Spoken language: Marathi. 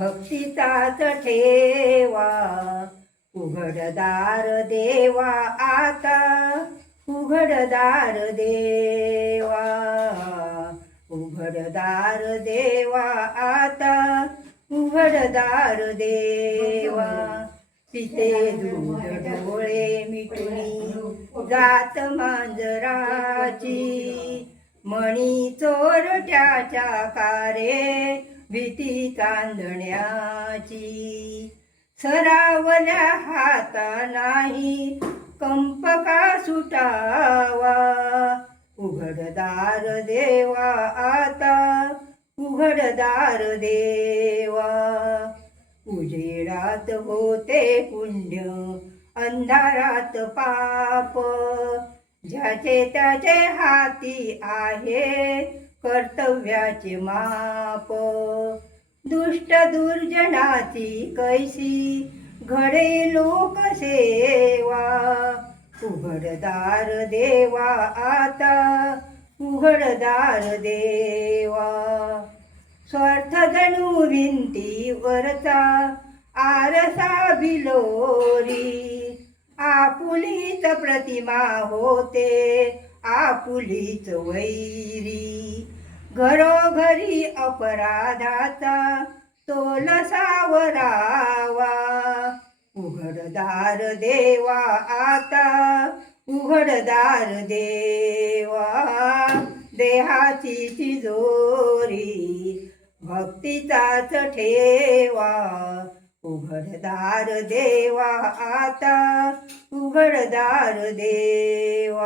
भक्तीचाच ठेवा. उघडदार देवा आता उघडदार देवा. उघडदार देवा आता उघडदार देवा. तिथे दूध डोळे मिटुनी जात मांजराची. मणी चोरट्याच्या कारे भीती कांदण्याची सरावल्या हाता नाही कंप का सुटावा? उघडदार देवा आता उघडदार देवा. उजेडात होते पुण्य अंधारात पाप. ज्याचे त्याचे हाती आहे कर्तव्याचे माप. दुष्ट दुर्जनाची कैसी घडे लोकसेवा उघडदार देवा आता उघडदार देवा. स्वार्थ जणू भिंतीवरचा आरसा बिलोरी. आपुलीच प्रतिमा होते आपुलीच वैरी. घरोघरी अपराधाचा तोल सावरावा. उघडदार देवा आता उघडदार देवा. देहाची तिजोरी भक्तीचाच ठेवा. उघडदार देवा आता उघडदार देवा.